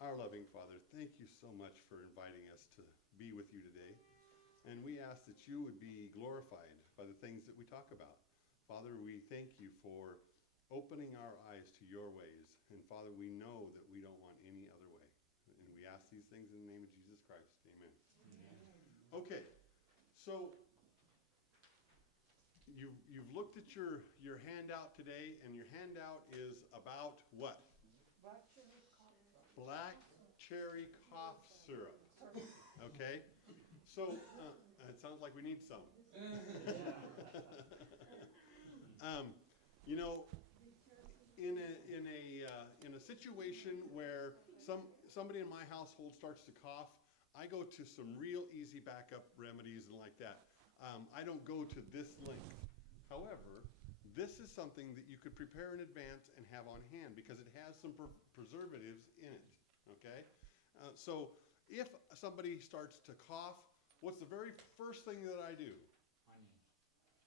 Our loving Father, thank you so much for inviting us to be with you today. And we ask that you would be glorified by the things that we talk about. Father, we thank you for opening our eyes to your ways. And Father, we know that we don't want any other way. And we ask these things in the name of Jesus Christ. Amen. Okay, so you've looked at your handout today, and your handout is about what? Black cherry cough syrup. Okay, so it sounds like we need some. um, you know, in a situation where somebody in my household starts to cough, I go to some real easy backup remedies and like that. I don't go to this link. However, this is something that you could prepare in advance and have on hand because it has some preservatives in it, okay? So if somebody starts to cough, what's the very first thing that I do?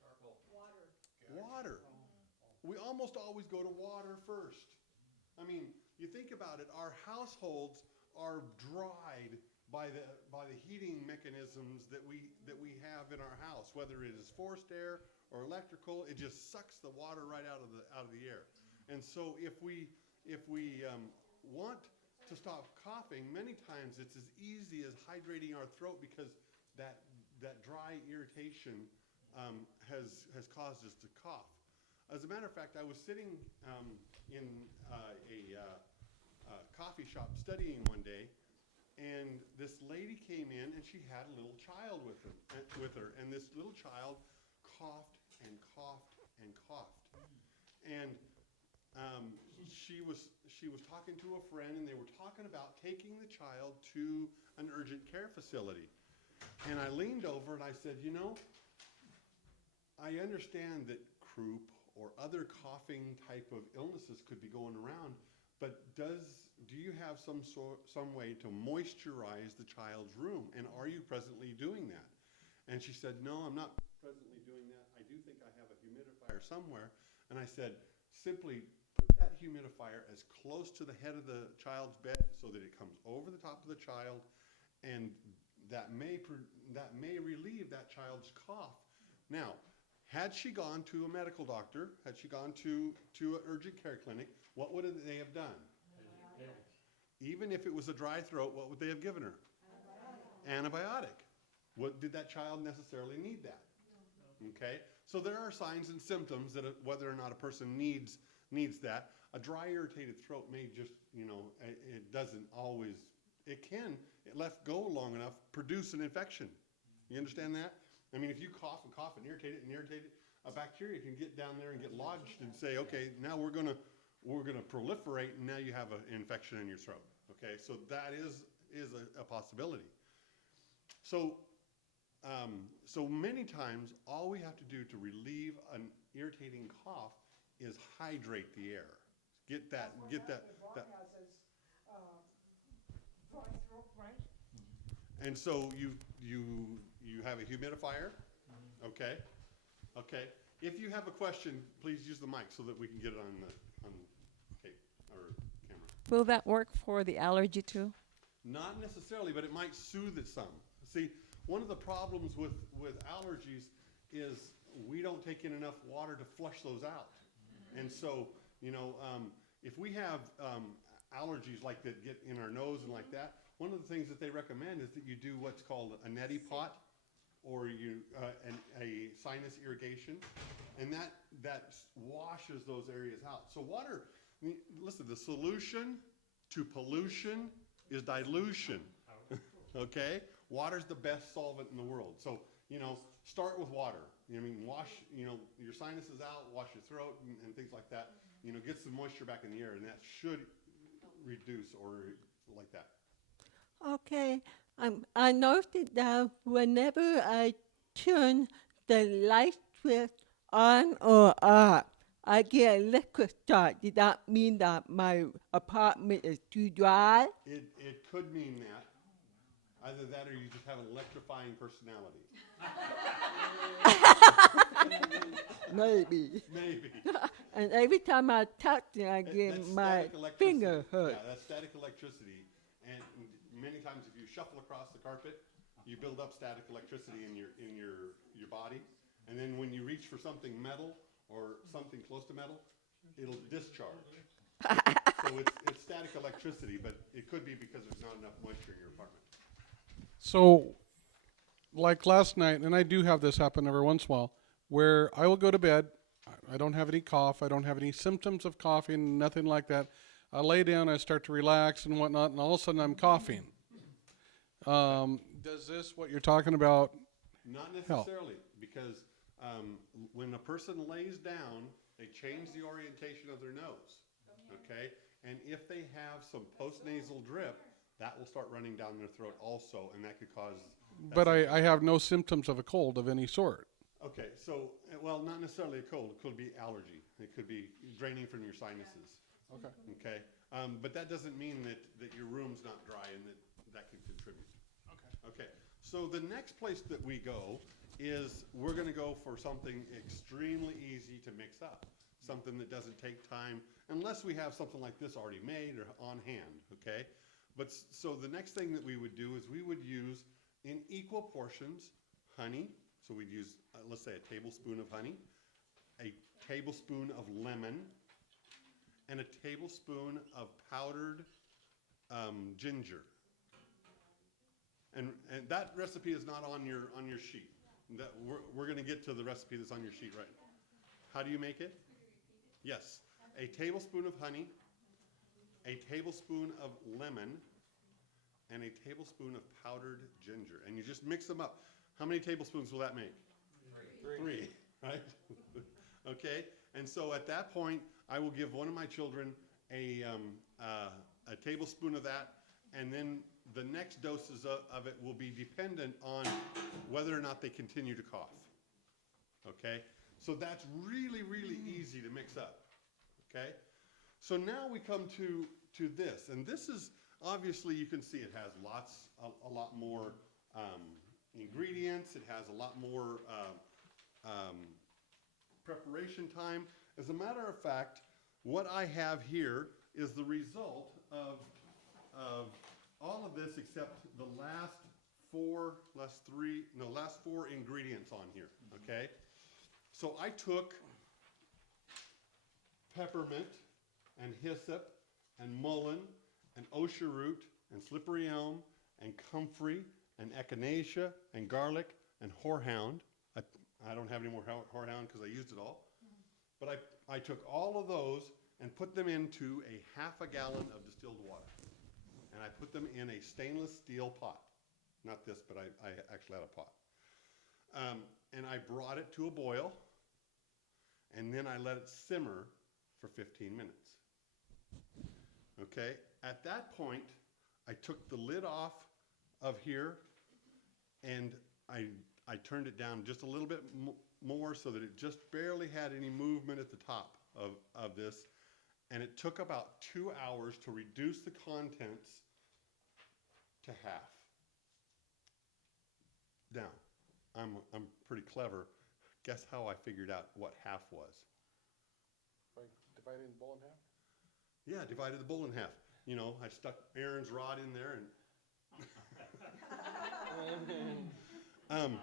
Charcoal. Water. We almost always go to water first. I mean, you think about it, our households are dried by the heating mechanisms that we have in our house, whether it is forced air or electrical. It just sucks the water right out of the air. And so if we want to stop coughing, many times it's as easy as hydrating our throat because that dry irritation has caused us to cough. As a matter of fact, I was sitting in a coffee shop studying one day, and this lady came in, and she had a little child with her, and this little child coughed and coughed and coughed, and she was talking to a friend, and they were talking about taking the child to an urgent care facility, and I leaned over and I said, you know, I understand that croup or other coughing type of illnesses could be going around, but do you have some way to moisturize the child's room? And are you presently doing that? And she said, no, I'm not presently doing that. I do think I have a humidifier somewhere. And I said, simply put that humidifier as close to the head of the child's bed so that it comes over the top of the child, and that may relieve that child's cough. Now, had she gone to a medical doctor, had she gone to an urgent care clinic, what would they have done? Even if it was a dry throat, what would they have given her? Antibiotic. Did that child necessarily need that? Okay, so there are signs and symptoms that whether or not a person needs that. A dry, irritated throat may just, it doesn't always, it left go long enough, produce an infection. You understand that? I mean, if you cough and irritate it, a bacteria can get down there and get lodged and say, okay, now we're gonna proliferate, and now you have an infection in your throat. Okay, so that is a possibility. So many times, all we have to do to relieve an irritating cough is hydrate the air. Get that. Dry throat, right? And so you have a humidifier, okay? Okay. If you have a question, please use the mic so that we can get it on tape or camera. Will that work for the allergy too? Not necessarily, but it might soothe it some. See, one of the problems with allergies is we don't take in enough water to flush those out. And so, if we have allergies like that get in our nose and like that, one of the things that they recommend is that you do what's called a neti pot, or a sinus irrigation, and that washes those areas out. So water, listen, the solution to pollution is dilution. Okay, water's the best solvent in the world. So start with water. Wash your sinuses out, wash your throat, and things like that. Get some moisture back in the air, and that should reduce or like that. Okay. I noted that whenever I turn the light switch on or off, I get a liquid start. Did that mean that my apartment is too dry? It could mean that. Either that or you just have an electrifying personality. Maybe. Maybe. And every time I touch it, I get That's my static electricity. finger hurt. Yeah, that's static electricity. many times if you shuffle across the carpet, you build up static electricity in your body. And then when you reach for something metal or something close to metal, it'll discharge. So it's static electricity, but it could be because there's not enough moisture in your apartment. So, like last night, and I do have this happen every once in a while, where I will go to bed. I don't have any cough. I don't have any symptoms of coughing, nothing like that. I lay down, I start to relax and whatnot, and all of a sudden I'm coughing. Does this, what you're talking about, Not help? necessarily, because when a person lays down, they change the orientation of their nose, okay? And if they have some postnasal drip, that will start running down their throat also, and that could cause... But I have no symptoms of a cold of any sort. Okay, so, well, not necessarily a cold. It could be allergy. It could be draining from your sinuses. Okay. Okay? But that doesn't mean that your room's not dry and that could contribute. Okay, so the next place that we go is we're going to go for something extremely easy to mix up, something that doesn't take time, unless we have something like this already made or on hand, okay? But so the next thing that we would do is we would use in equal portions honey, so we'd use, let's say, a tablespoon of honey, a tablespoon of lemon, and a tablespoon of powdered ginger. And that recipe is not on your sheet. That we're going to get to the recipe that's on your sheet right now. How do you make it? Yes. A tablespoon of honey, a tablespoon of lemon, and a tablespoon of powdered ginger. And you just mix them up. How many tablespoons will that make? Three, right? Okay. And so at that point, I will give one of my children a tablespoon of that, and then the next doses of it will be dependent on whether or not they continue to cough. Okay? So that's really, really easy to mix up. Okay? So now we come to this. And this is, obviously, you can see it has a lot more ingredients. It has a lot more preparation time. As a matter of fact, what I have here is the result of all of this except the last four ingredients on here, okay? So I took peppermint and hyssop and mullein and osier root and slippery elm and comfrey and echinacea and garlic and horehound. I don't have any more horehound because I used it all. But I took all of those and put them into a half a gallon of distilled water. And I put them in a stainless steel pot. Not this, but I actually had a pot. And I brought it to a boil, and then I let it simmer for 15 minutes. Okay? At that point, I took the lid off of here, and I turned it down just a little bit more so that it just barely had any movement at the top of this. And it took about 2 hours to reduce the contents to half. Now, I'm pretty clever. Guess how I figured out what half was? By dividing the bowl in half? Yeah, divided the bowl in half. You know, I stuck Aaron's rod in there and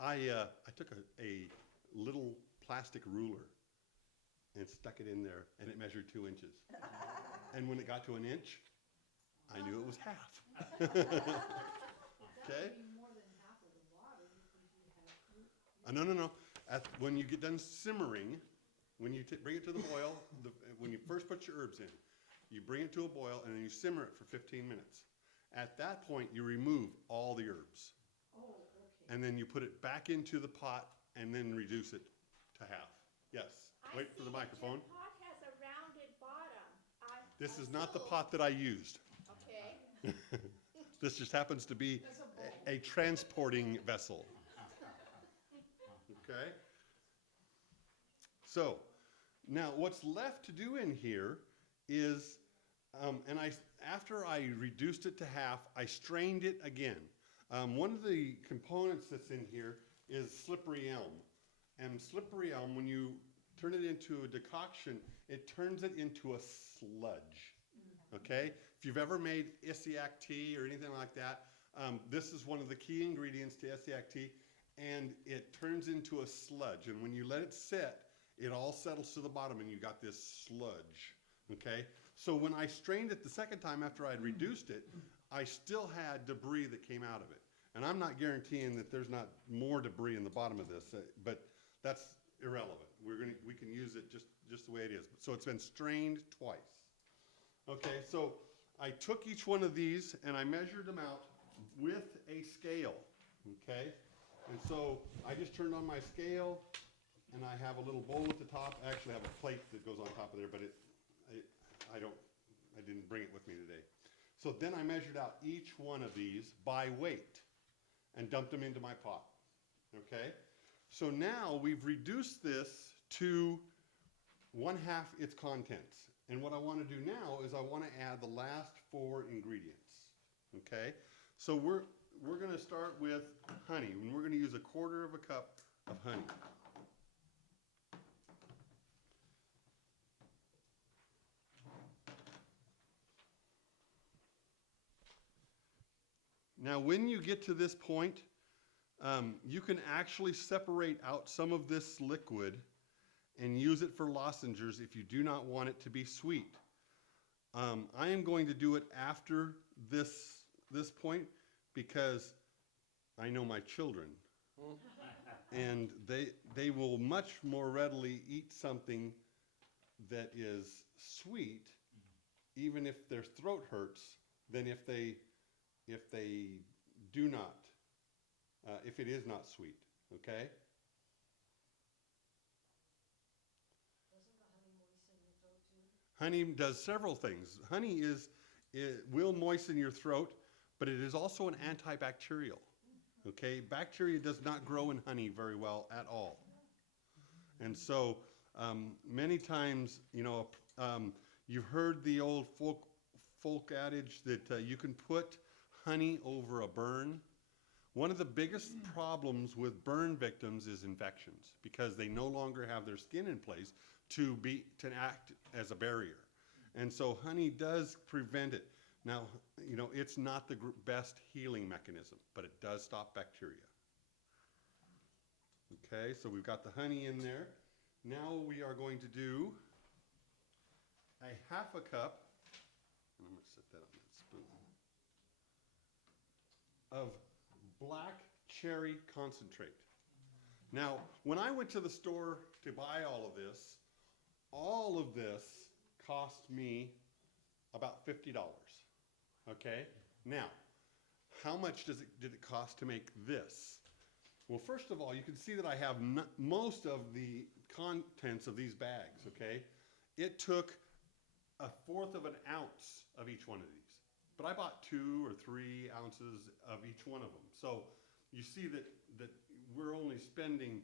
I took a little plastic ruler and stuck it in there, and it measured 2 inches. And when it got to an inch, I knew it was half. Okay? No. When you get done simmering, when you bring it to the boil, when you first put your herbs in, you bring it to a boil and then you simmer it for 15 minutes. At that point, you remove all the herbs. Oh, okay. And then you put it back into the pot and then reduce it to half. Yes. Wait for the microphone. The pot has a rounded bottom. This is not the pot that I used. Okay. This just happens to be a transporting vessel. Okay? So, now what's left to do in here is, after I reduced it to half, I strained it again. One of the components that's in here is slippery elm. And slippery elm, when you turn it into a decoction, it turns it into a sludge. Okay? If you've ever made Isiac tea or anything like that, this is one of the key ingredients to Isiac tea, and it turns into a sludge. And when you let it sit, it all settles to the bottom, and you got this sludge. Okay? So when I strained it the second time after I had reduced it, I still had debris that came out of it. And I'm not guaranteeing that there's not more debris in the bottom of this, but that's irrelevant. We can use it just the way it is. So it's been strained twice. Okay, so I took each one of these and I measured them out with a scale. Okay, and so I just turned on my scale, and I have a little bowl at the top. I actually have a plate that goes on top of there, but I didn't bring it with me today. So then I measured out each one of these by weight and dumped them into my pot. Okay? So now we've reduced this to 1/2 its contents. And what I want to do now is I want to add the last 4 ingredients. Okay? So we're going to start with honey, and we're going to use 1/4 cup of honey. Now, when you get to this point, you can actually separate out some of this liquid and use it for lozenges if you do not want it to be sweet. I am going to do it after this point because I know my children. And they will much more readily eat something that is sweet, even if their throat hurts, than if they do not, if it is not sweet, okay? Honey does several things. Honey it will moisten your throat, but it is also an antibacterial, okay? Bacteria does not grow in honey very well at all. And so many times, you know, you've heard the old folk adage that you can put honey over a burn. One of the biggest problems with burn victims is infections, because they no longer have their skin in place to act as a barrier. And so honey does prevent it. Now, you know, it's not the best healing mechanism, but it does stop bacteria. Okay, so we've got the honey in there. Now we are going to do 1/2 cup, and I'm going to set that on that spoon, of black cherry concentrate. Now, when I went to the store to buy all of this cost me about $50. Okay? Now, how much did it cost to make this? Well, first of all, you can see that I have most of the contents of these bags, okay? It took 1/4 of an ounce of each one of these. But I bought 2 or 3 ounces of each one of them. So you see that we're only spending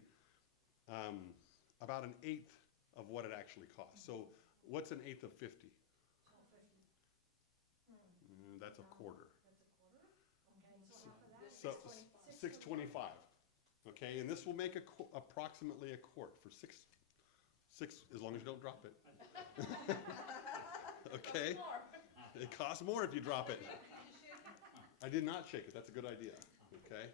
about 1/8 of what it actually costs. So what's 1/8 of 50? That's 1/4. So $6.25. Okay, and this will make approximately a quart for six, as long as you don't drop it. Okay? It costs more if you drop it. I did not shake it. That's a good idea. Okay?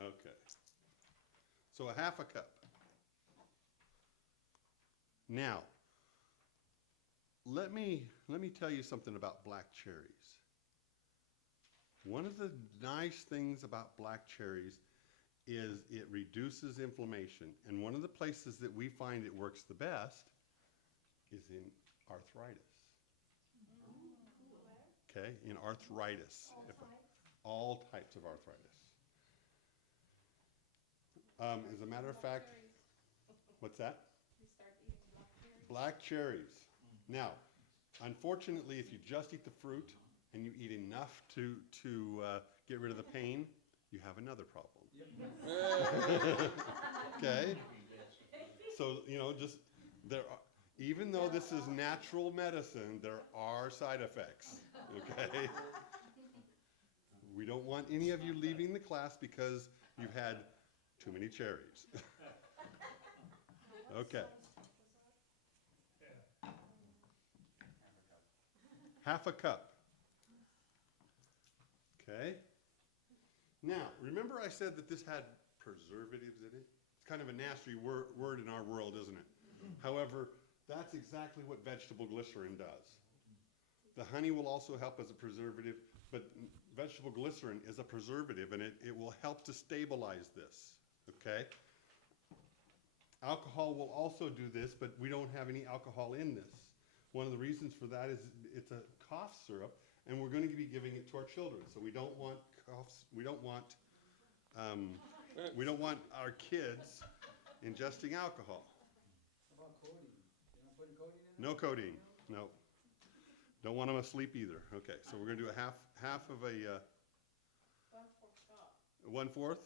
Okay. So 1/2 cup. Now, let me tell you something about black cherries. One of the nice things about black cherries is it reduces inflammation. And one of the places that we find it works the best is in arthritis. Okay, in arthritis. All types of arthritis. As a matter of fact, what's that? Black cherries. Now, unfortunately, if you just eat the fruit and you eat enough to get rid of the pain, you have another problem. Okay? So, you know, even though this is natural medicine, there are side effects. Okay? We don't want any of you leaving the class because you've had too many cherries. Okay. Half a cup. Okay? Now, remember I said that this had preservatives in it? It's kind of a nasty word in our world, isn't it? However, that's exactly what vegetable glycerin does. The honey will also help as a preservative, but vegetable glycerin is a preservative, and it will help to stabilize this, okay? Alcohol will also do this, but we don't have any alcohol in this. One of the reasons for that is it's a cough syrup, and we're going to be giving it to our children. So we don't want coughs. We don't want our kids ingesting alcohol. How about codeine? You're not putting codeine in No codeine. No. Don't want them asleep either. Okay, so we're going to do a half of a 1/4.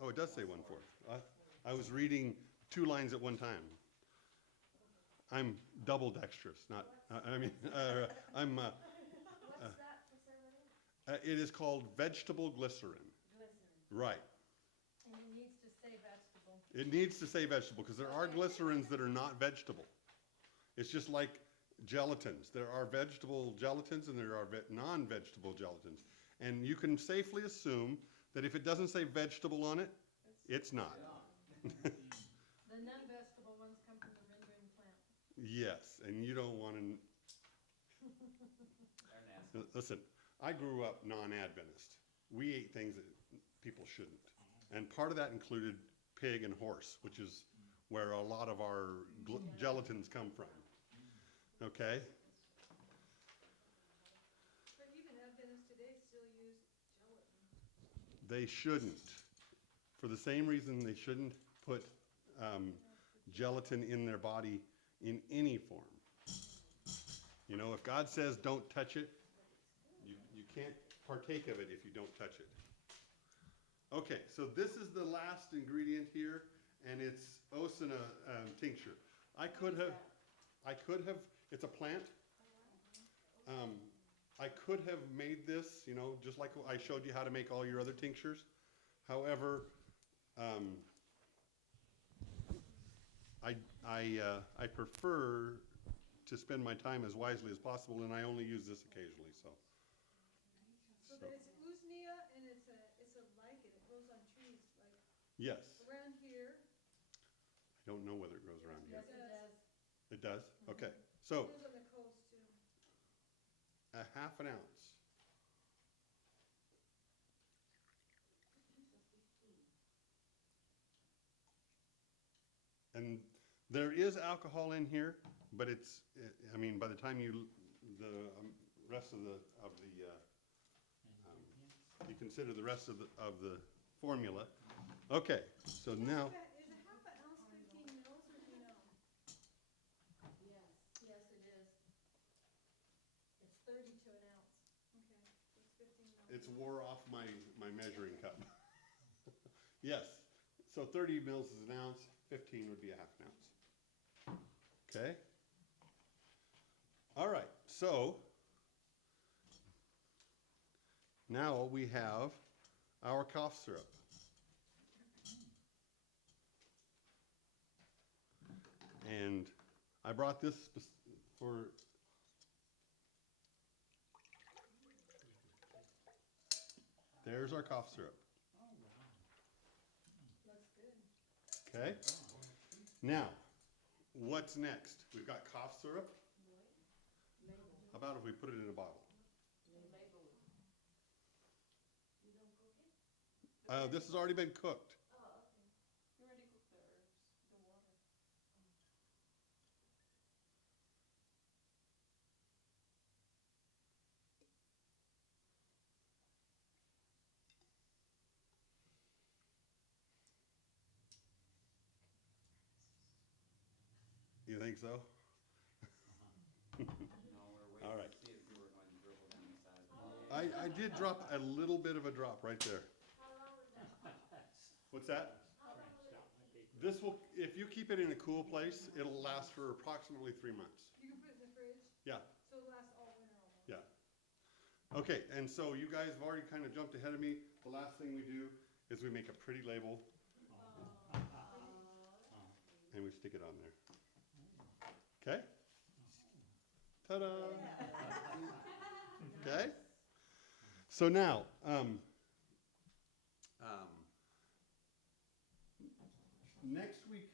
Oh, it does say 1/4. I was reading 2 lines at one time. I'm double dexterous, not. I'm. What's that preservative? It is called vegetable glycerin. Right. And it needs to say vegetable. It needs to say vegetable because there are glycerins that are not vegetable. It's just like gelatins. There are vegetable gelatins and there are non-vegetable gelatins. And you can safely assume that if it doesn't say vegetable on it, it's not. The non-vegetable ones come from the rendering plant. Yes, and you don't want to. They're nasty. Listen, I grew up non-Adventist. We ate things that people shouldn't. And part of that included pig and horse, which is where a lot of our gelatins come from. Okay? But even Adventists today still use gelatin. They shouldn't. For the same reason they shouldn't put gelatin in their body in any form. You know, if God says don't touch it, you can't partake of it if you don't touch it. Okay, so this is the last ingredient here, and it's Osuna tincture. I could have, it's a plant. I could have made this, you know, just like I showed you how to make all your other tinctures. However, I prefer to spend my time as wisely as possible, and I only use this occasionally, so. So that it's usnea and it's a lichen. It grows on trees like Yes, around here. I don't know whether it grows around here. Yes, it does. It does? Okay, so It grows on the coast too. a half an ounce. And there is alcohol in here, but it's, I mean, by the time you, the rest of the you consider the rest of the formula. Okay, so now, Is a half an ounce 15 mils or do you know? Yes, yes it is. It's 30 to an ounce. Okay, it's 15 mils. it's wore off my measuring cup. Yes, so 30 mils is an ounce, 15 would be a half an ounce. Okay? All right, so now we have our cough syrup. And I brought this for there's our cough syrup. Looks good. Okay? Now, what's next? We've got cough syrup. How about if we put it in a bottle? This has already been cooked. You already cooked the herbs, the water. You think so? No, we're All waiting right. to see if you were going to dribble down the side. I did drop a little bit of a drop right there. What's that? This will, if you keep it in a cool place, it'll last for approximately 3 months. You can put it in the fridge. Yeah, Okay, and so you guys have already kind of jumped ahead of me. The last thing we do is we make a pretty label and we stick it on there. Okay? Ta-da! Okay? So now, next week,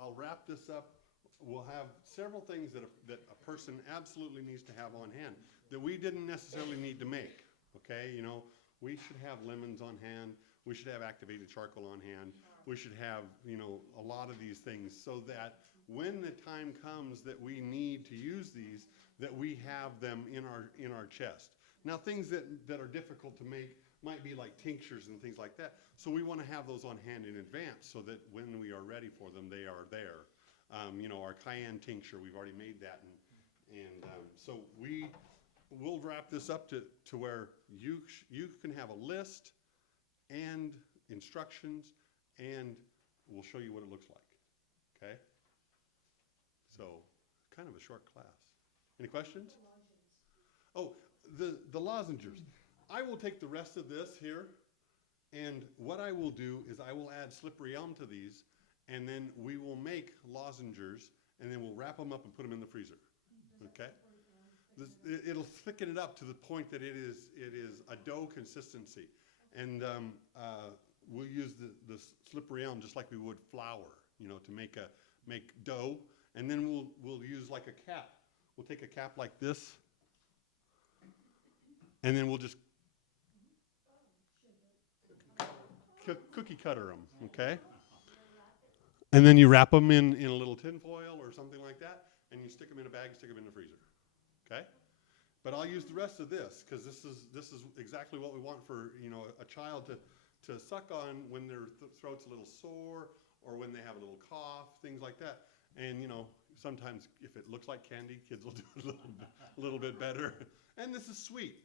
I'll wrap this up. We'll have several things that a person absolutely needs to have on hand that we didn't necessarily need to make, okay? You know, we should have lemons on hand. We should have activated charcoal on hand. We should have, you know, a lot of these things so that when the time comes that we need to use these, that we have them in our chest. Now, things that are difficult to make might be like tinctures and things like that. So we want to have those on hand in advance so that when we are ready for them, they are there. You know, our cayenne tincture, we've already made that. So we'll wrap this up to where you can have a list and instructions, and we'll show you what it looks like, okay? So, kind of a short class. Any questions? Oh, the lozengers. I will take the rest of this here, and what I will do is I will add slippery elm to these, and then we will make lozengers, and then we'll wrap them up and put them in the freezer, okay? It'll thicken it up to the point that it is a dough consistency. And we'll use the slippery elm just like we would flour, you know, to make dough. And then we'll use like a cap. We'll take a cap like this, and then we'll just cookie cutter them, okay? And then you wrap them in a little tin foil or something like that, and you stick them in a bag and stick them in the freezer, okay? But I'll use the rest of this because this is exactly what we want for, you know, a child to suck on when their throat's a little sore or when they have a little cough, things like that. And, you know, sometimes if it looks like candy, kids will do it a little bit better. And this is sweet.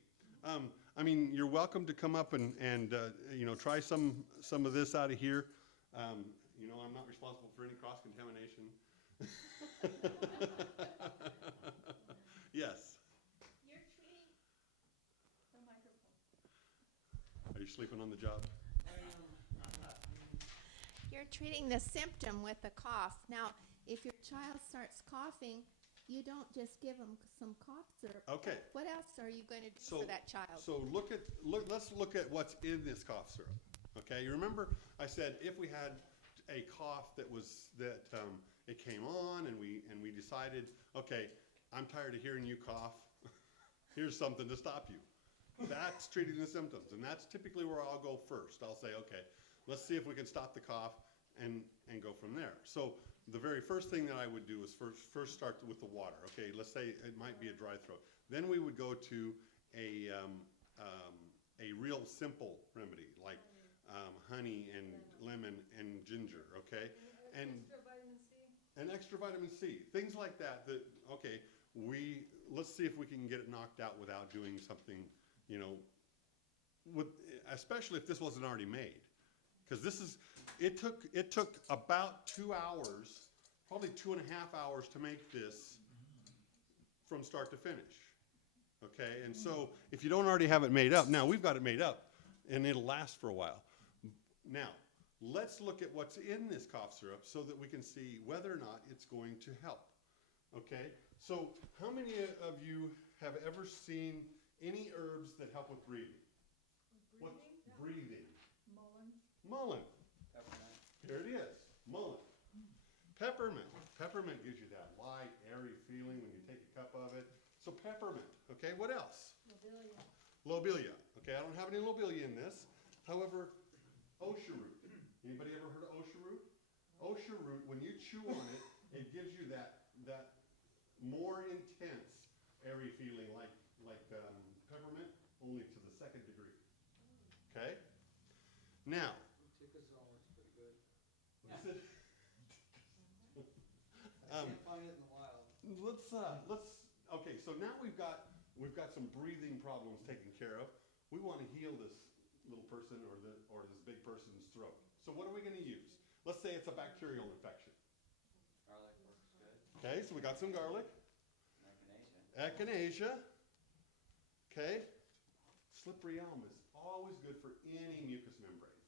I mean, you're welcome to come up and you know, try some of this out of here. You know, I'm not responsible for any cross-contamination. Yes. You're treating the microphone. Are you sleeping on the job? You're treating the symptom with the cough. Now, if your child starts coughing, you don't just give them some cough syrup. Okay. What else are you going to do for that child? So let's look at what's in this cough syrup. Okay, you remember I said if we had a cough that it came on and we decided, okay, I'm tired of hearing you cough. Here's something to stop you. That's treating the symptoms, and that's typically where I'll go first. I'll say, okay, let's see if we can stop the cough and go from there. So the very first thing that I would do is first start with the water. Okay, let's say it might be a dry throat. Then we would go to a real simple remedy like honey and lemon and ginger. Okay, and extra vitamin C, things like that. Okay, let's see if we can get it knocked out without doing something, you know, especially if this wasn't already made. Because it took about 2 hours, probably 2.5 hours to make this from start to finish. Okay, and so if you don't already have it made up, now we've got it made up and it'll last for a while. Now, let's look at what's in this cough syrup so that we can see whether or not it's going to help. Okay, so how many of you have ever seen any herbs that help with breathing? What's breathing? Mullein. Peppermint. Here it is. Mullein. Peppermint. Peppermint gives you that light, airy feeling when you take a cup of it. So peppermint. Okay, what else? Lobelia. Lobelia. Okay, I don't have any lobelia in this. However, osha root. Anybody ever heard of osha root? Osha root, when you chew on it, it gives you that more intense, airy feeling like peppermint, only to the 2nd degree. Okay? Now, Tikazol is pretty good. what's it? I can't find it in the wild. Okay, so now we've got some breathing problems taken care of. We want to heal this little person or this big person's throat. So what are we going to use? Let's say it's a bacterial infection. Garlic works good. Okay, so we got some garlic. Echinacea. Echinacea. Okay? Slippery elm is always good for any mucous membrane.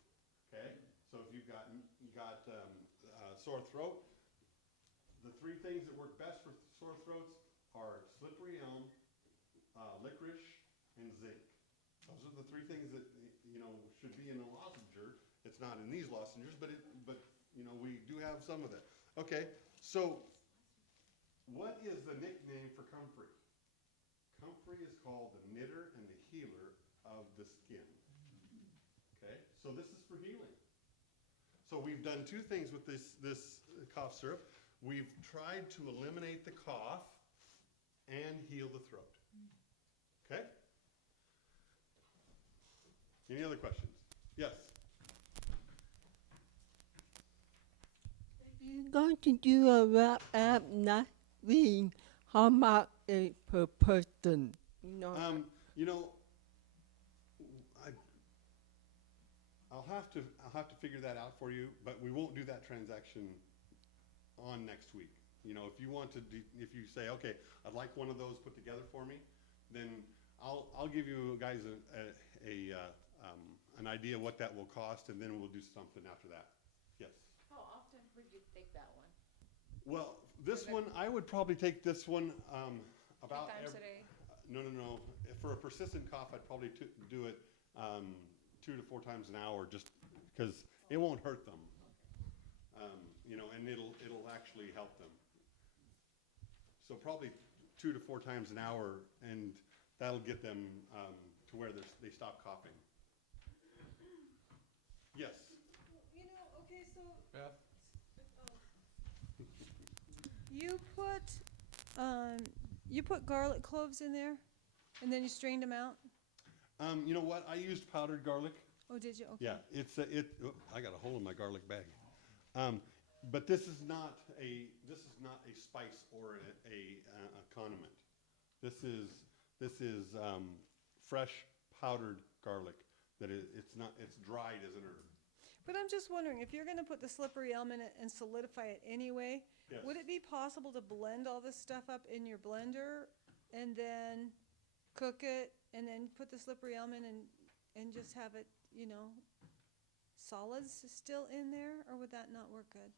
Okay? So if you got sore throat, the three things that work best for sore throats are slippery elm, licorice, and zinc. Those are the three things that should be in a lozenger. It's not in these lozengers, but we do have some of it. Okay, so what is the nickname for comfrey? Comfrey is called the knitter and the healer of the skin. Okay, so this is for healing. So we've done two things with this cough syrup. We've tried to eliminate the cough and heal the throat. Okay? Any other questions? Yes. You're going to do a wrap up next week. How much is per person? I'll have to figure that out for you, but we won't do that transaction on next week. If you want to if you say, okay, I'd like one of those put together for me, then I'll give you guys an idea what that will cost, and then we'll do something after that. Yes. How often would you take that one? Well, this one, I would probably take this one about Three times a day? No. For a persistent cough, I'd probably do it 2 to 4 times an hour, just because it won't hurt them. And it'll actually help them. So probably 2 to 4 times an hour, and that'll get them to where they stop coughing. Yes. Okay, so Beth? you put garlic cloves in there, and then you strained them out? You know what? I used powdered garlic. Oh, did you? Okay. Yeah, I got a hole in my garlic bag. But this is not a spice or a condiment. This is fresh powdered garlic it's dried as an herb. But I'm just wondering, if you're gonna put the slippery elm in it and solidify it anyway, Yes. would it be possible to blend all this stuff up in your blender and then cook it and then put the slippery elm in and just have it, solids still in there, or would that not work good?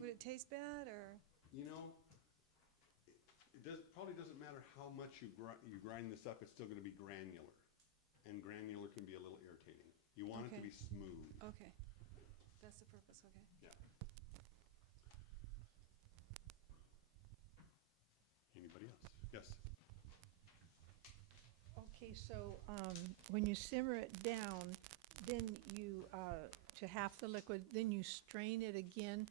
Would it taste bad, or? Probably doesn't matter how much you grind this up, it's still going to be granular. And granular can be a little irritating. You want it to Okay. be smooth. Okay, that's the purpose, okay. Yeah. Anybody else? Yes. Okay, so when you simmer it down, then you, to half the liquid, then you strain it again.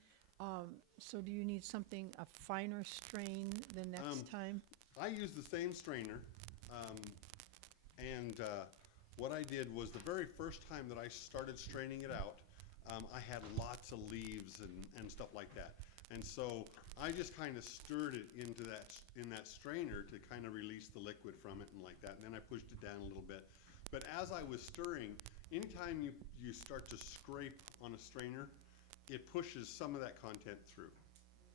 So do you need something, a finer strain the next time? I use the same strainer, and what I did was the very first time that I started straining it out, I had lots of leaves and stuff like that. And so I just kind of stirred it in that strainer to kind of release the liquid from it and like that. And then I pushed it down a little bit. But as I was stirring, anytime you start to scrape on a strainer, it pushes some of that content through.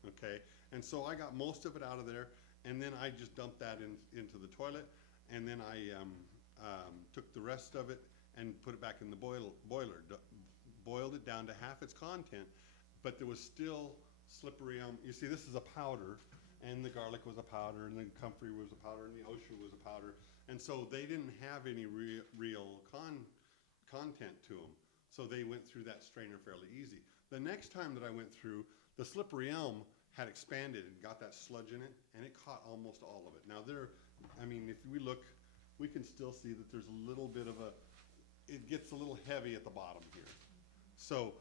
Okay? And so I got most of it out of there, and then I just dumped that into the toilet, and then I took the rest of it and put it back in the boiler. Boiled it down to half its content, but there was still slippery elm. You see, this is a powder, and the garlic was a powder, and the comfrey was a powder, and the osha was a powder, and so they didn't have any real content to them. So they went through that strainer fairly easy. The next time that I went through, the slippery elm had expanded and got that sludge in it, and it caught almost all of it. Now if we look, we can still see that there's a little bit of it gets a little heavy at the bottom here. So,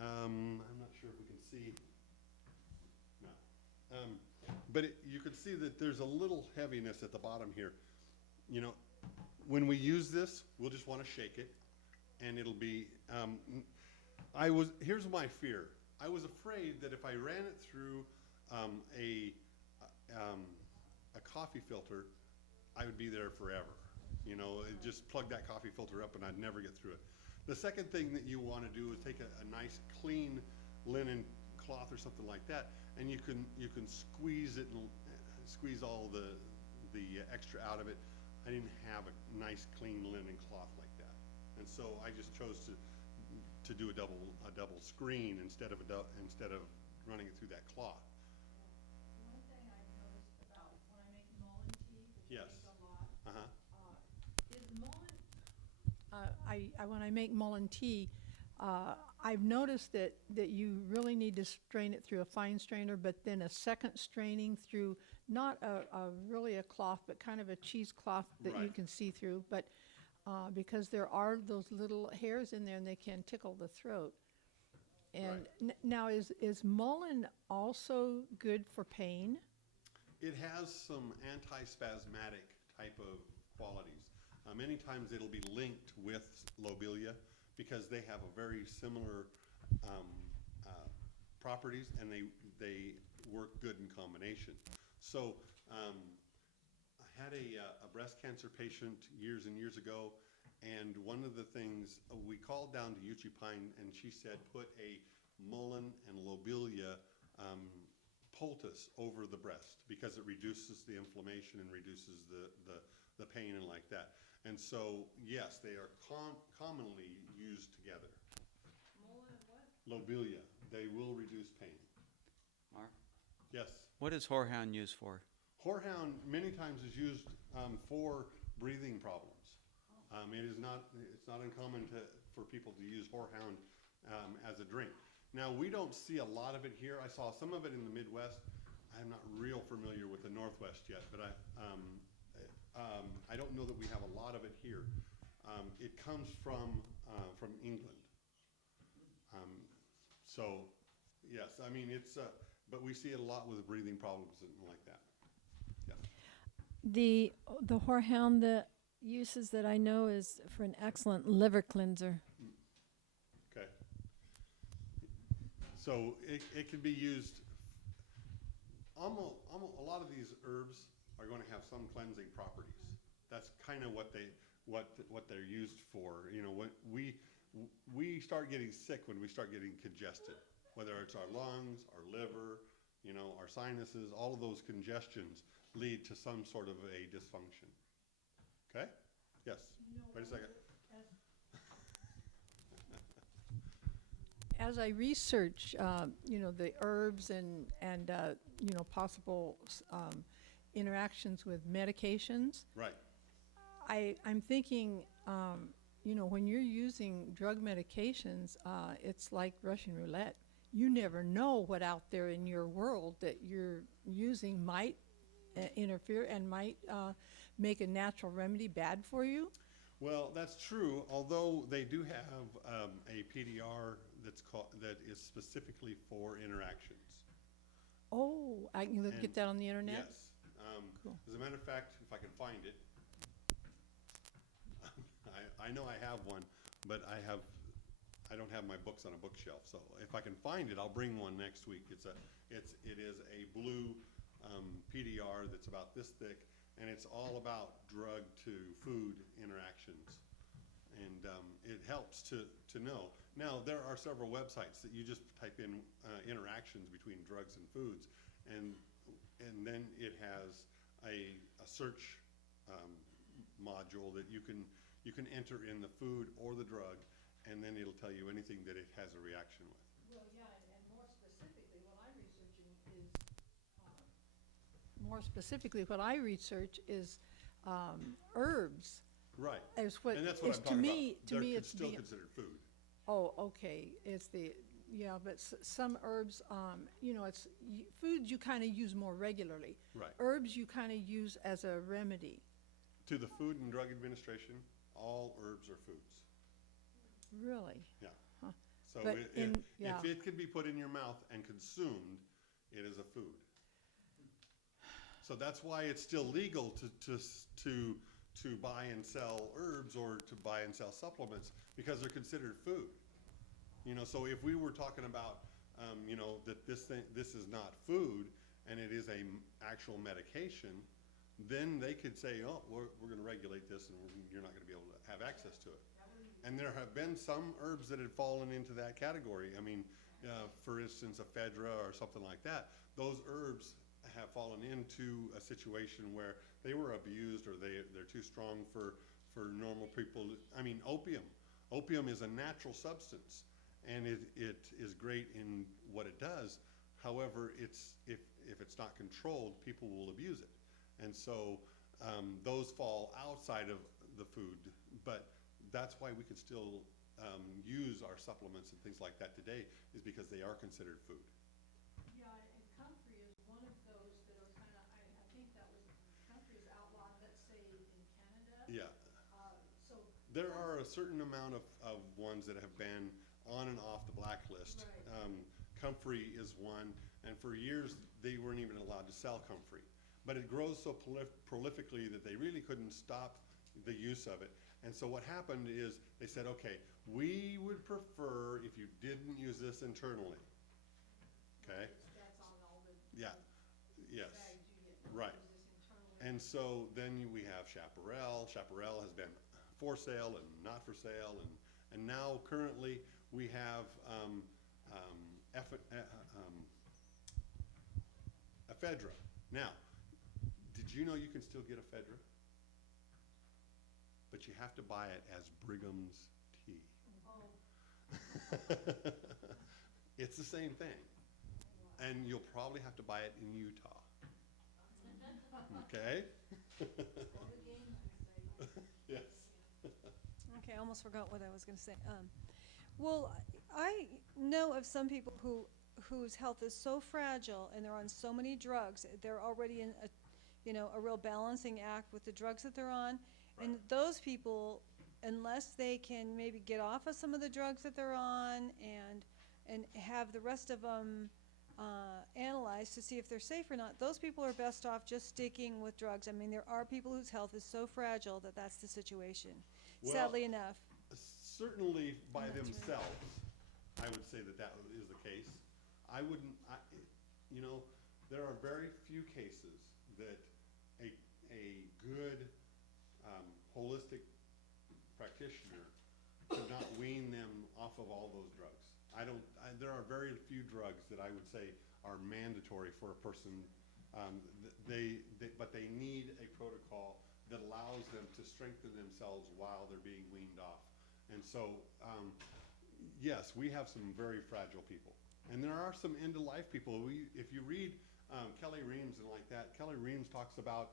I'm not sure if we can see. No. But you can see that there's a little heaviness at the bottom here. When we use this, we'll just want to shake it, and it'll be, here's my fear. I was afraid that if I ran it through a coffee filter, I would be there forever. Just plug that coffee filter up and I'd never get through it. The second thing that you want to do is take a nice clean linen cloth or something like that, and you can squeeze it and squeeze all the extra out of it. I didn't have a nice clean linen cloth like that. And so I just chose to do a double screen instead of running it through that cloth. One thing I've noticed about when I make mullein tea, which Yes. I use a lot, Uh-huh. is mullein. When I make mullein tea, I've noticed that you really need to strain it through a fine strainer, but then a second straining through not really a cloth, but kind of a cheesecloth that you Right. can see through, but because there are those little hairs in there and they can tickle the throat. And now is mullein also good for pain? It has some antispasmodic type of qualities. Many times it'll be linked with lobelia because they have a very similar properties, and they work good in combination. So I had a breast cancer patient years and years ago, and one of the things we called down to Uchi Pine, and she said put a mullein and lobelia poultice over the breast because it reduces the inflammation and reduces the pain and like that. And so, yes, they are commonly used together. Mullein and what? Lobelia, they will reduce pain. Mark, Yes. what is horehound used for? Horehound many times is used for breathing problems. It's not uncommon for people to use horehound as a drink. Now, we don't see a lot of it here. I saw some of it in the Midwest. I'm not real familiar with the Northwest yet, but I don't know that we have a lot of it here. It comes from England. So, yes, I mean, but we see it a lot with breathing problems and like that. Yeah. The horehound, the uses that I know is for an excellent liver cleanser. Okay. So it can be used, almost a lot of these herbs are going to have some cleansing properties. That's kind of what they're used for. You know, when we start getting sick when we start getting congested, whether it's our lungs, our liver, you know, our sinuses, all of those congestions lead to some sort of a dysfunction. Okay? Yes. Wait a second. As I research, the herbs and possible interactions with medications, Right. I'm thinking, when you're using drug medications, it's like Russian roulette. You never know what out there in your world that you're using might interfere and might make a natural remedy bad for you. Well, that's true, although they do have a PDR that is specifically for interactions. Oh, I can And get that on the internet? Yes. Cool. As a matter of fact, if I can find it, I know I have one, but I don't have my books on a bookshelf. So if I can find it, I'll bring one next week. It is a blue PDR that's about this thick, and it's all about drug to food interactions, and it helps to know. Now, there are several websites that you just type in interactions between drugs and foods, and then it has a search module that you can enter in the food or the drug, and then it'll tell you anything that it has a reaction with. Well, yeah, and more specifically, what I'm researching is, herbs. Right. Is what, And that's what is I'm to talking me, about. to They're me, it's still the, considered food. oh, okay, it's the, yeah, but some herbs, it's, foods you kind of use more regularly. Right. Herbs you kind of use as a remedy. To the Food and Drug Administration, all herbs are foods. Really? Yeah. Huh. So But yeah. if it could be put in your mouth and consumed, it is a food. So that's why it's still legal to buy and sell herbs or to buy and sell supplements, because they're considered food. You know, so if we were talking about, that this is not food and it is a actual medication, then they could say, oh, we're going to regulate this and you're not going to be able to have access to it. And there have been some herbs that have fallen into that category. I mean, for instance, ephedra or something like that. Those herbs have fallen into a situation where they were abused or they're too strong for normal people. I mean, opium. Opium is a natural substance, and it is great in what it does. However, if it's not controlled, people will abuse it. And so those fall outside of the food, but that's why we can still use our supplements and things like that today, is because they are considered food. Yeah, and comfrey is one of those that are kind of, I think that was, comfrey is outlawed, let's say, in Canada. Yeah. So, There are a certain amount of ones that have been on and off the blacklist. Right. Comfrey is one, and for years they weren't even allowed to sell comfrey. But it grows so prolifically that they really couldn't stop the use of it. And so what happened is they said, okay, we would prefer if you didn't use this internally. Okay? that's on all the Yeah. Yes. bags you get. Right. Use this internally. And so then we have Chaparral. Chaparral has been for sale and not for sale, and now currently we have ephedra. Now, did you know you can still get ephedra? But you have to buy it as Brigham's tea. It's the same thing, and you'll probably have to buy it in Utah. Okay? Yes. Okay, I almost forgot what I was gonna say. Well, I know of some people whose health is so fragile and they're on so many drugs, they're already in a real balancing act with the drugs that they're on. And those people, unless they can maybe get off of some of the drugs that they're on and have the rest of them analyzed to see if they're safe or not, those people are best off just sticking with drugs. I mean, there are people whose health is so fragile that that's the situation, Well, sadly enough. Certainly by That's right. themselves, I would say that that is the case. I wouldn't, there are very few cases that a good holistic practitioner could not wean them off of all those drugs. There are very few drugs that I would say are mandatory for a person. But they need a protocol that allows them to strengthen themselves while they're being weaned off. And so, yes, we have some very fragile people. And there are some end-of-life people. If you read Kelly Reams and like that, Kelly Reams talks about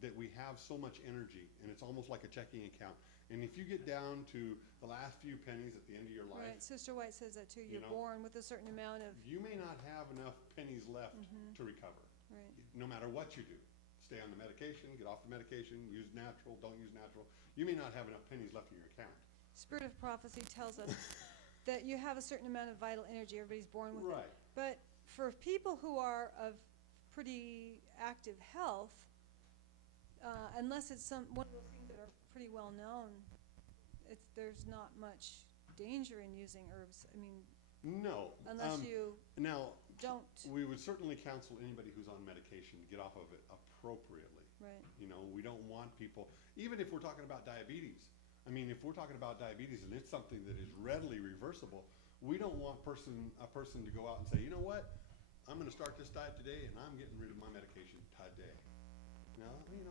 that we have so much energy, and it's almost like a checking account. And if you get down to the last few pennies at the end of your life, Right, Sister White says that too. You You're know, born with a certain amount of, you may not have enough pennies left to recover, right. no matter what you do. Stay on the medication, get off the medication, use natural, don't use natural. You may not have enough pennies left in your account. Spirit of prophecy tells us that you have a certain amount of vital energy. Everybody's born with it. Right. But for people who are of pretty active health, unless it's one of those things that are pretty well known, there's not much danger in using herbs. I mean, No. unless you Now, don't, we would certainly counsel anybody who's on medication to get off of it appropriately. right? We don't want people, even if we're talking about diabetes. I mean, if we're talking about diabetes and it's something that is readily reversible, we don't want a person to go out and say, you know what, I'm going to start this diet today and I'm getting rid of my medication today. Now,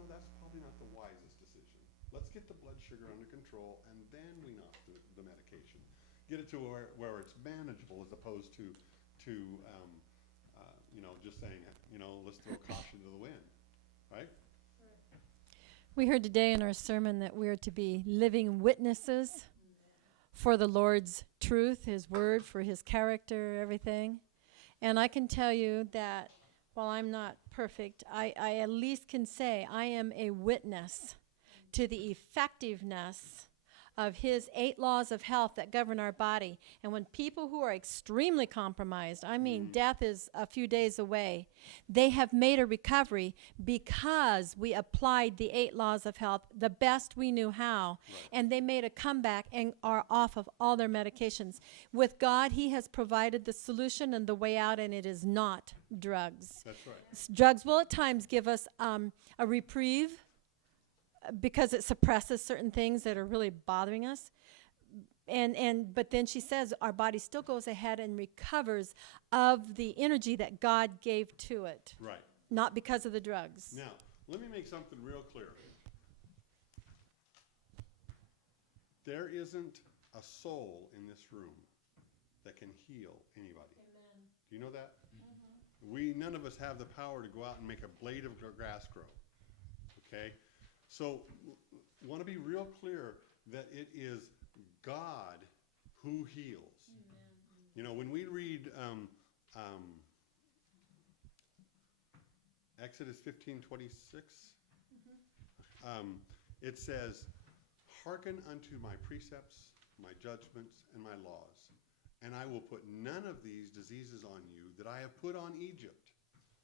that's probably not the wisest decision. Let's get the blood sugar under control and then wean off the medication. Get it to where it's manageable as opposed to just saying, let's throw caution to the wind, right? We heard today in our sermon that we're to be living witnesses for the Lord's truth, His word, for His character, everything. And I can tell you that while I'm not perfect, I at least can say I am a witness to the effectiveness of His 8 laws of health that govern our body. And when people who are extremely compromised, I mean, death is a few days away, they have made a recovery because we applied the 8 laws of health the best we knew how. Right. And they made a comeback and are off of all their medications. With God, He has provided the solution and the way out, and it is not drugs. That's right. Drugs will at times give us a reprieve, because it suppresses certain things that are really bothering us. But then she says our body still goes ahead and recovers of the energy that God gave to it, Right. not because of the drugs. Now, let me make something real clear. There isn't a soul in this room that can heal anybody. Do you know that? None of us have the power to go out and make a blade of grass grow. Okay? So, want to be real clear that it is God who heals. You know, when we read Exodus 15:26, it says, "Hearken unto my precepts, my judgments, and my laws, and I will put none of these diseases on you that I have put on Egypt."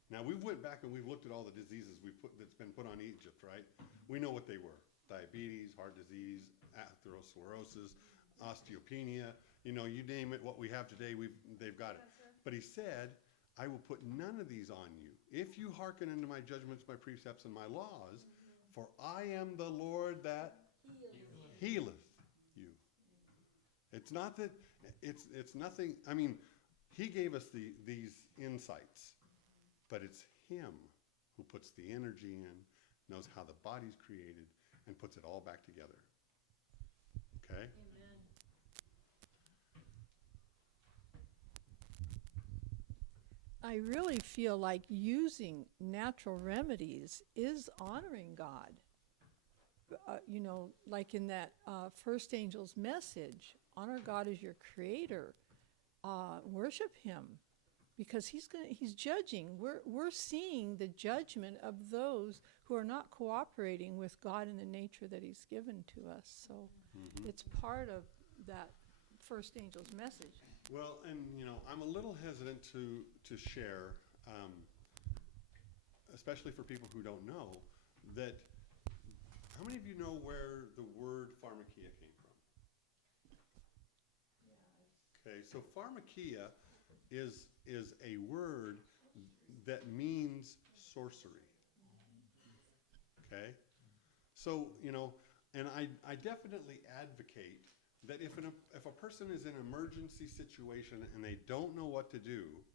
Now, we went back and we've looked at all the diseases that's been put on Egypt, right? We know what they were. Diabetes, heart disease, atherosclerosis, osteopenia, you know, you name it, what we have today, they've got it. But he said, "I will put none of these on you, if you hearken unto my judgments, my precepts, and my laws, for I am the Lord that healeth you." It's not that, it's nothing, I mean, he gave us these insights, but it's him who puts the energy in, knows how the body's created, and puts it all back together. Okay? I really feel like using natural remedies is honoring God. You know, like in that first angel's message, honor God as your creator. Worship him, because he's judging. We're seeing the judgment of those who are not cooperating with God in the nature that he's given to us. So it's part of that first angel's message. Well, and you know, I'm a little hesitant to share, especially for people who don't know, that how many of you know where the word pharmakia came from? Okay, so pharmakia is a word that means sorcery. Okay? So, you know, and I definitely advocate that if a person is in an emergency situation and they don't know what to do,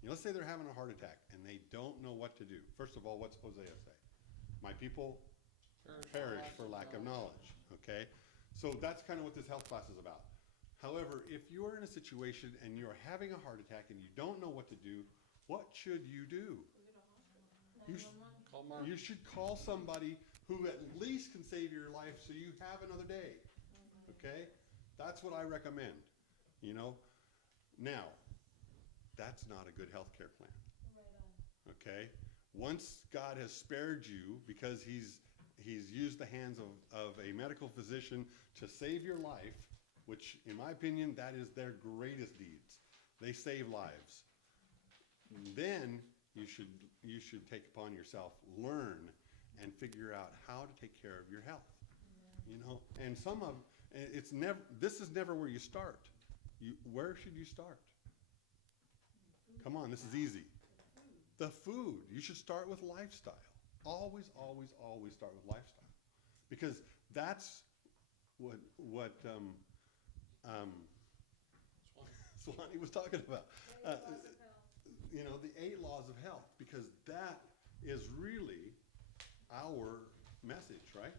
you know, let's say they're having a heart attack and they don't know what to do. First of all, what's Hosea say? My people perish for lack of knowledge. Okay? So that's kind of what this health class is about. However, if you're in a situation and you're having a heart attack and you don't know what to do, what should you do? You should call somebody who at least can save your life so you have another day. Okay? That's what I recommend. You know? Now, that's not a good health care plan. Okay? Once God has spared you because he's used the hands of a medical physician to save your life, which in my opinion, that is their greatest deeds. They save lives. Then you should take upon yourself, learn, and figure out how to take care of your health. You know, and this is never where you start. Where should you start? Come on, this is easy. The food. You should start with lifestyle. Always, always, always start with lifestyle, because that's what Swanee was talking about. You know, the 8 laws of health, because that is really our message, right?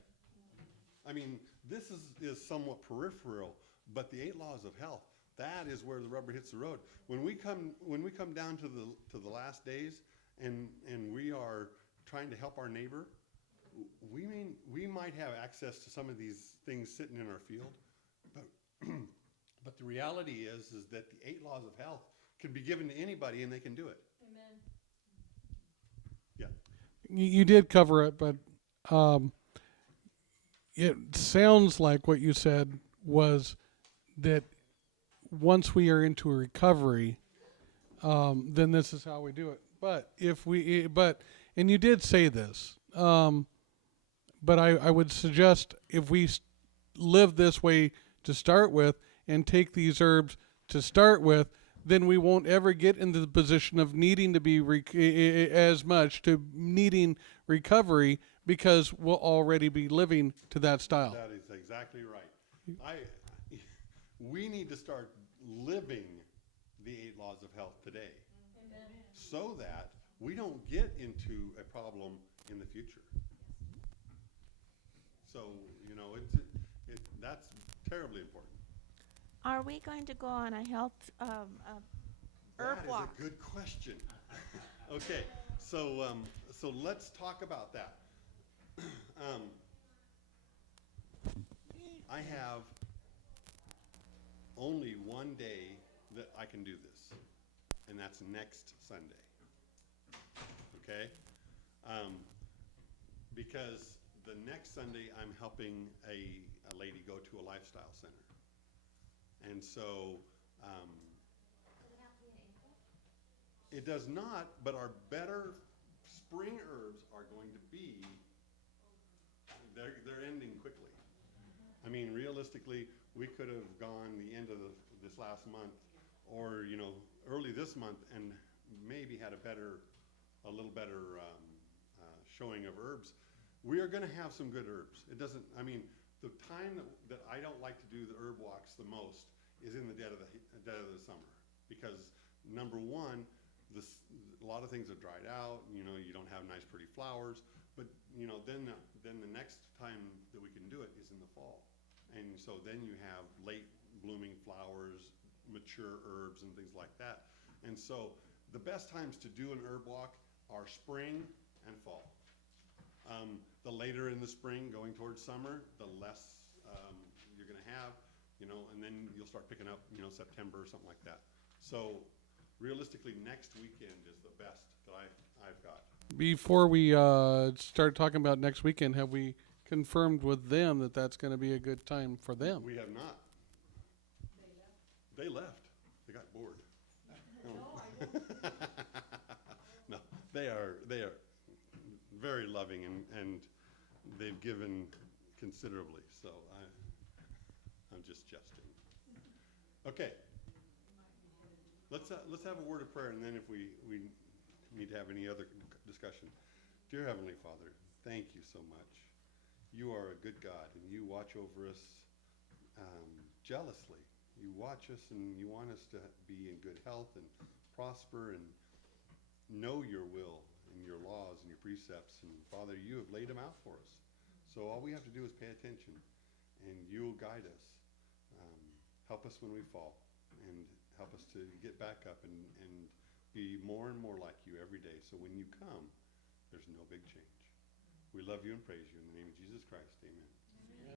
I mean, this is somewhat peripheral, but the 8 laws of health, that is where the rubber hits the road. When we come down to the last days, and we are trying to help our neighbor, we might have access to some of these things sitting in our field, but the reality is that the 8 laws of health can be given to anybody and they can do it. Amen. Yeah. You did cover it, but it sounds like what you said was that once we are into a recovery, then this is how we do it. But and you did say this, but I would suggest if we live this way to start with and take these herbs to start with, then we won't ever get into the position of needing to be needing recovery, because we'll already be living to that style. That is exactly right. we need to start living the 8 laws of health today. So that we don't get into a problem in the future. So, you know, that's terribly important. Are we going to go on a health herb walk? That is a good question. Okay, so let's talk about that. I have only one day that I can do this, and that's next Sunday. Okay? Because the next Sunday I'm helping a lady go to a lifestyle center. And so it does not, but our better spring herbs are going to be, they're ending quickly. I mean, realistically, we could have gone the end of this last month, or, you know, early this month, and maybe had a little better showing of herbs. We are going to have some good herbs. It doesn't, I mean, the time that I don't like to do the herb walks the most is in the dead of the summer, because number one, a lot of things have dried out. You know, you don't have nice, pretty flowers. But you know, then the next time that we can do it is in the fall, and so then you have late blooming flowers, mature herbs, and things like that. And so the best times to do an herb walk are spring and fall. The later in the spring, going towards summer, the less you're going to have, you know, and then you'll start picking up, you know, September or something like that. So realistically, next weekend is the best that I've got. Before we start talking about next weekend, have we confirmed with them that that's going to be a good time for them? We have not. They left. They got bored. No, no, they are very loving, and they've given considerably. So I'm just jesting. Okay. Let's have a word of prayer, and then if we need to have any other discussion. Dear Heavenly Father, thank you so much. You are a good God, and you watch over us jealously. You watch us, and you want us to be in good health and prosper and know your will and your laws and your precepts. And Father, you have laid them out for us. So all we have to do is pay attention, and you'll guide us. Help us when we fall, and help us to get back up and be more and more like you every day. So when you come, there's no big change. We love you and praise you in the name of Jesus Christ. Amen.